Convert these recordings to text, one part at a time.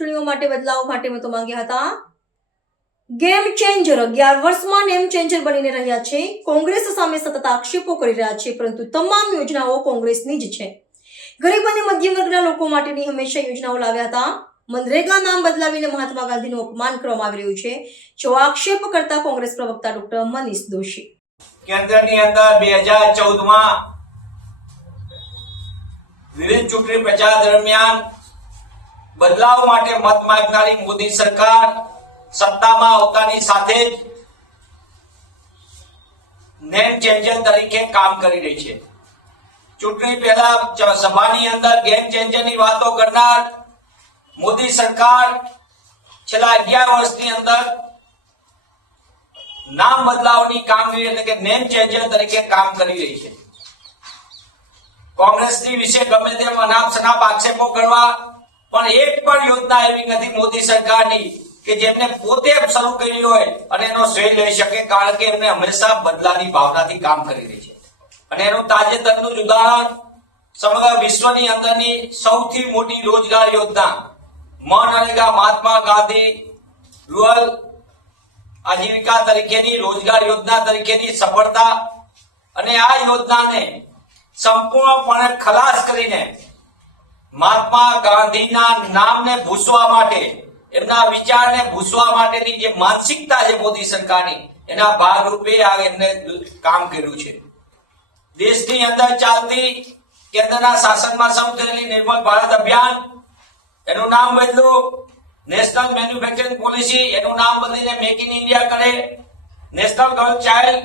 ચૂંટણીઓ માટે બદલાવ માટે મતો માંગ્યા હતા। ગેમ ચેન્જર 11 વર્ષમાં નેમ ચેન્જર બનીને રહ્યા છે। કોંગ્રેસ સામે સતત આક્ષેપો કરી રહ્યા છે, પરંતુ તમામ યોજનાઓ કોંગ્રેસની જ છે। ગરીબ અને મધ્યમ વર્ગના લોકો માટેની હંમેશા યોજનાઓ લાવ્યા હતા। મનરેગા નામ બદલાવીને મહાત્મા ગાંધીનું અપમાન કરવામાં આવી રહ્યું છે, જો આક્ષેપ કરતા કોંગ્રેસ પ્રવક્તા ડોક્ટર મનીષ દોશી। કેન્દ્રની અંદર 2014માં વિવિધ ચૂંટણી પ્રચાર દરમિયાન બદલાવ માટે મત માંગનારી મોદી સરકાર સત્તામાં આવતાની સાથે જ નેમ ચેન્જર તરીકે કામ કરી રહી છે। ચૂંટણી પહેલા સભાની અંદર ગેમ ચેન્જરની વાતો કરનાર મોદી સરકાર છેલ્લા 11 વર્ષની અંદર નામ બદલાવની કામગીરી એટલે કે નેમ ચેન્જર તરીકે કામ કરી રહી છે। કોંગ્રેસની વિશે ગમે તેમ અનાપ શનાપ આક્ષેપો કરવા, પણ એક પણ યોજના એવી નથી મોદી સરકારની કે જેમને પોતે શરૂ કરી હોય અને એનો શ્રેય લઈ શકે, કારણ કે એમને હંમેશા બદલાની ભાવનાથી કામ કરી રહી છે। અને એનું તાજેતરનું જ ઉદાહરણ સમગ્ર વિશ્વની અંદરની સૌથી મોટી રોજગાર યોજના મનરેગા, મહાત્મા ગાંધી રૂરલ આજીવિકા તરીકેની રોજગાર યોજના તરીકેની સફળતા, અને આ યોજનાને સંપૂર્ણપણે ખલાસ કરીને મહાત્મા ગાંધીના નામને ભૂસવા માટે, એમના વિચારને ભૂસવા માટેની જે માનસિકતા છે મોદી સરકારની, એના ભાગરૂપે આ એમને કામ કર્યું છે। દેશની અંદર ચાલતી કેન્દ્રના શાસનમાં શરૂ થયેલી નિર્મળ ભારત અભિયાન, એનું નામ બદલું નેશનલ મેન્યુફેક્ચરિંગ પોલિસી, એનું નામ બદલીને મેક ઇન ઇન્ડિયા કરે। National girl child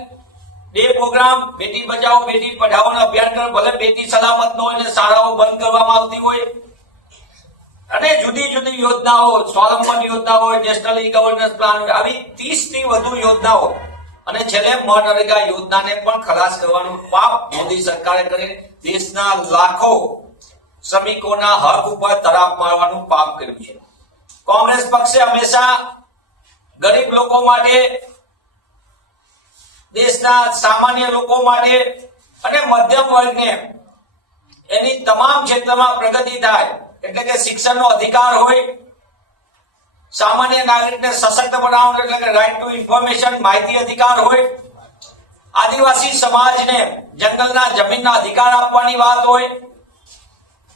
day programme, બેટી બચાવો બેટી પઢાઓનો અભિયાન કરે, ભલે બેટી સલામત ન હોય ને શાળાઓ બંધ કરવામાં આવતી હોય, અને જુદી જુદી યોજનાઓ, સ્વાવલંબન યોજના હોય, નેશનલ ઈ ગવર્નન્સ પ્લાન હોય, આવી 30 થી વધુ યોજનાઓ, અને છેલ્લે મનરેગા યોજનાને પણ ખલાસ કરવાનું પાપ મોદી સરકારે કરી દેશના લાખો શ્રમિકોના હક ઉપર તરાપ મારવાનું પાપ કર્યું છે। કોંગ્રેસ પક્ષે હંમેશા ગરીબ લોકો માટે, દેશના સામાન્ય લોકો માટે અને મધ્યમ વર્ગને એની તમામ ક્ષેત્રમાં પ્રગતિ થાય, એટલે કે શિક્ષણનો અધિકાર હોય, સામાન્ય નાગરિકને સશક્ત બનાવવાનું એટલે કે રાઇટ ટુ ઇન્ફોર્મેશન, માહિતી અધિકાર હોય, આદિવાસી સમાજને જંગલના જમીનના અધિકાર આપવાની વાત હોય,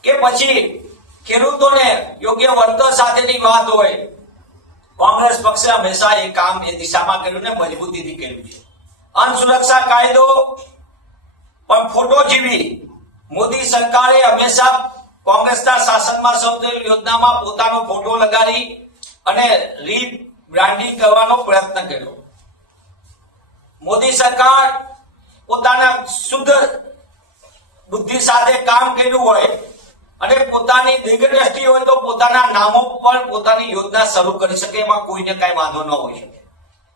કે પછી ખેડૂતોને યોગ્ય વળતર સાથેની વાત હોય, કોંગ્રેસ પક્ષે હંમેશા એ કામ એ દિશામાં કર્યું ને મજબૂતીથી કર્યું છે। અન્ન સુરક્ષા કાયદો પણ ફોટો જેવી મોદી સરકારે હંમેશા કોંગ્રેસના શાસનમાં શરૂ થયેલી યોજનામાં પોતાનો ફોટો લગાડી અને રીબ્રાન્ડિંગ કરવાનો પ્રયત્ન કર્યો। મોદી સરકાર પોતાના શુદ્ધ બુદ્ધિ સાથે કામ કર્યું હોય અને પોતાની દીર્ઘદ્રષ્ટિ હોય તો પોતાના નામો પર પોતાની યોજના શરૂ કરી શકે, એમાં કોઈને કઈ વાંધો ન હોઈ શકે,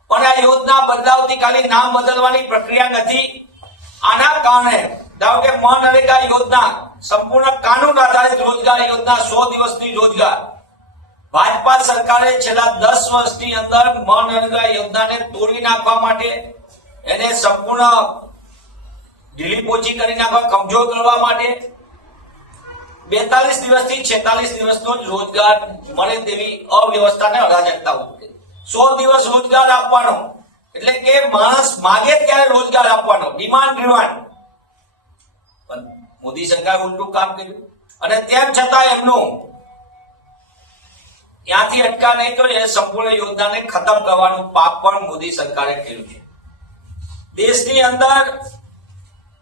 પણ આ યોજના બદલાવતી ખાલી નામ બદલવાની પ્રક્રિયા નથી। આના કારણે ધારો કે મનરેગા યોજના સંપૂર્ણ કાનૂન આધારિત રોજગાર યોજના, 100 દિવસની રોજગાર, ભાજપા સરકારે છેલ્લા 10 વર્ષની અંદર મનરેગા યોજનાને તોડી નાખવા માટે, એને સંપૂર્ણ ઢીલી પોચી કરી નાખવા, કમજોર કરવા માટે 42 દિવસથી 46 દિવસનો જ રોજગાર મળે તેવી અવ્યવસ્થાને અરાજકતા ઉભી કરી। 100 દિવસ રોજગાર આપવાનો એટલે કે માણસ માગે ત્યારે રોજગાર આપવાનો, ડિમાન્ડ ડ્રિવન, પણ મોદી સરકાર ઉલટું કામ કર્યું, અને તેમ છતાં એમનું ત્યાંથી અટકા નહીં તો એ સંપૂર્ણ યોજનાને ખતમ કરવાનું પાપ પણ મોદી સરકારે કર્યું છે। દેશની અંદર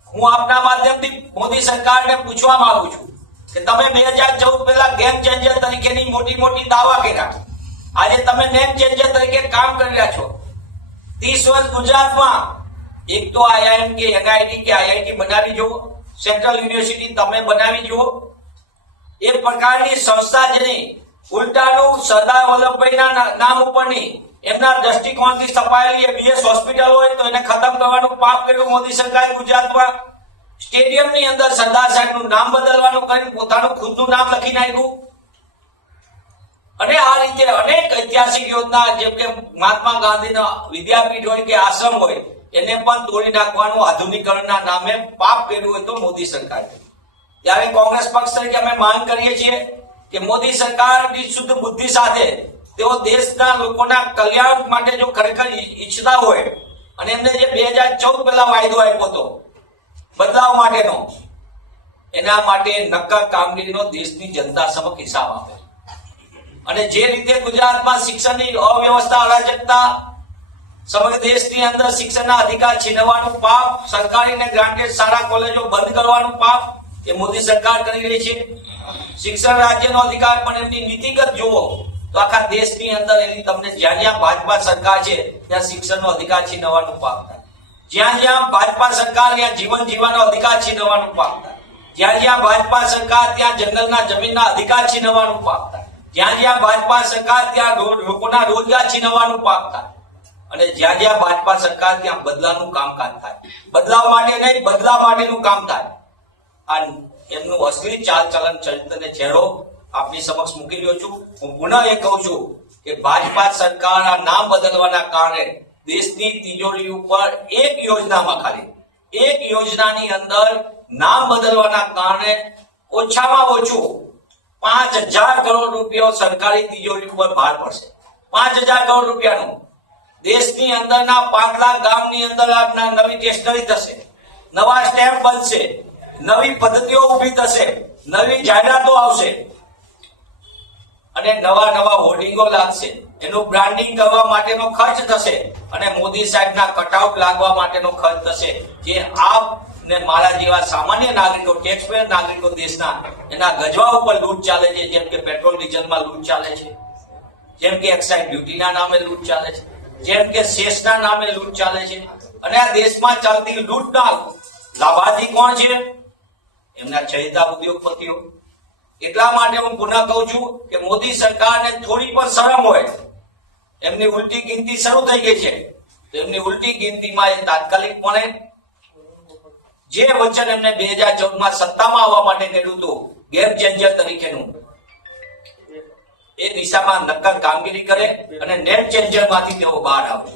હું આપના માધ્યમથી મોદી સરકારને પૂછવા માંગુ છું કે તમે 2014 પહેલા ગેમ ચેન્જર તરીકેની મોટી મોટી દાવા કર્યા, આજે તમે નેમ ચેન્જર તરીકે કામ કરી રહ્યા છો। 30 વર્ષ ગુજરાતમાં એક તો IIM કે NIT કે IIT બનાવી જુઓ, સેન્ટ્રલ યુનિવર્સિટી તમે બનાવી જુઓ, એ પ્રકારની સંસ્થા જેની ઉલટાનું સરદાર વલ્લભભાઈના નામ ઉપરની એમના દ્રષ્ટિકોણથી સ્થપાયેલી BS હોસ્પિટલ હોય તો એને ખતમ કરવાનું પાપ કર્યું મોદી સરકારે ગુજરાતમાં। સ્ટેડિયમની અંદર સરદાર સાહેબનું નામ બદલવાનું કરીને પોતાનું ખુદનું નામ લખી નાખ્યું, અને આ રીતે અનેક ઐતિહાસિક યોજના જેમ કે મહાત્મા ગાંધીના વિદ્યાપીઠ હોય કે આશ્રમ હોય એને પણ તોડી નાખવાનું આધુનિકરણના નામે પાપ કર્યું હોય તો મોદી સરકાર। ત્યારે કોંગ્રેસ પક્ષ તરીકે અમે માંગ કરીએ છીએ કે મોદી સરકારની શુદ્ધ બુદ્ધિ સાથે તેઓ દેશના લોકોના કલ્યાણ માટે જો ખરેખર ઈચ્છતા હોય અને એમને જે 2014 પહેલા વાયદો આપ્યો હતો બદલાવ માટેનો, એના માટે નક્કર કામગીરીનો દેશની જનતા સમક્ષ હિસાબ આપે. અને જે રીતે ગુજરાતમાં શિક્ષણની અવ્યવસ્થા, અરાજકતા, સમગ્ર દેશની અંદર શિક્ષણના અધિકાર છીનવવાનું પાપ, સરકારી અને ગ્રાન્ટેડ શાળા કોલેજો બંધ કરવાનું પાપ એ મોદી સરકાર કરી રહી છે. શિક્ષણ રાજ્યનો અધિકાર પણ એમની નીતિગત જુઓ તો આખા દેશની અંદર એની તમને જ્યાં જ્યાં ભાજપા સરકાર છે ત્યાં શિક્ષણનો અધિકાર છીનવવાનું પાપ થાય. જ્યાં જ્યાં ભાજપા સરકાર ત્યાં જીવન જીવવાનો અધિકાર છીનવવાનું પાપ થાય. જ્યાં જ્યાં ભાજપા સરકાર ત્યાં જંગલના જમીનના અધિકાર છીનવવાનું પાપ થાય. જ્યાં જ્યાં ભાજપા સરકાર ત્યાં લોકોના રોજગાર છીનવવાનું પાપ થાય. અને જ્યાં જ્યાં ભાજપા સરકાર ત્યાં બદલાવનું કામકાજ થાય. બદલાવ માટે નહીં, બદલાવ માટેનું કામ થાય. આ એમનું અસલી ચાલ ચલન ચરિત્રને ચહેરો આપની સમક્ષ મૂકી રહ્યો છું. હું પુનઃ એ કહું છું કે ભાજપા સરકારના નામ બદલવાના કારણે દેશની તિજોરી ઉપર એક યોજનામાં ખાલી એક યોજનાની અંદર નામ બદલવાના કારણે ઓછામાં ઓછું 5,000 કરોડ રૂપિયા સરકારી તિજોરી ઉપર ભાર પડશે. 5,000 કરોડ રૂપિયાનું. દેશની અંદરના 5 લાખ ગામની અંદર નવી ટેસ્ટરી થશે, નવા સ્ટેમ્પ બનશે, નવી પદ્ધતિઓ ઊભી થશે, નવી જાહેરાતો આવશે અને નવા નવા હોર્ડિંગો લાગશે. એનું બ્રાન્ડિંગ કરવા માટેનો ખર્ચ થશે અને મોદી સાહેબના કટઆઉટ લાગવા માટેનો ખર્ચ થશે. જે આપ ને મારા જેવા સામાન્ય નાગરિકો, ટેક્સપેયર નાગરિકો દેશના એના ગજવા ઉપર લૂંટ ચાલે છે. જેમ કે પેટ્રોલ ડીઝલમાં લૂંટ ચાલે છે, જેમ કે એક્સાઇઝ ડ્યુટીના નામે લૂંટ ચાલે છે, જેમ કે સેસના નામે લૂંટ ચાલે છે. અને આ દેશમાં ચાલતી લૂંટના લાભાર્થી કોણ છે? એમના ચહેતા ઉદ્યોગપતિઓ. એટલા માટે હું પુનઃ કહું છું કે મોદી સરકારને થોડી પણ શરમ હોય, એમની ઉલટી ગિનતી શરૂ થઈ ગઈ છે. એમની ઉલટી ગિનતીમાં એ તાત્કાલિકપણે જે વચન એમને 2014માં સત્તામાં આવવા માટે કર્યું હતું ગેમ ચેન્જર તરીકેનું, એ દિશામાં નક્કર કામગીરી કરે અને નેટ ચેન્જર માંથી તેઓ બહાર આવે.